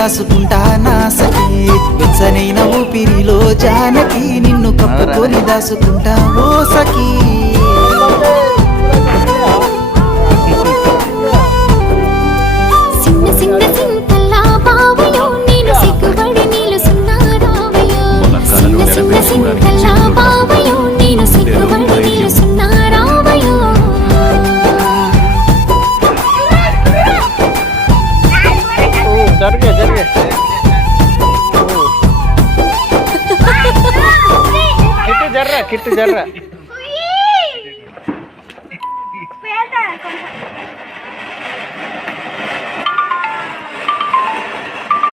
దాసుకుంటా నా సఖీ వెచ్చనైన ఊపిరిలో జానకి నిన్ను కప్పుకొని దాసుకుంటా ఓ సఖీ జరిగే కిట్టు జర్రా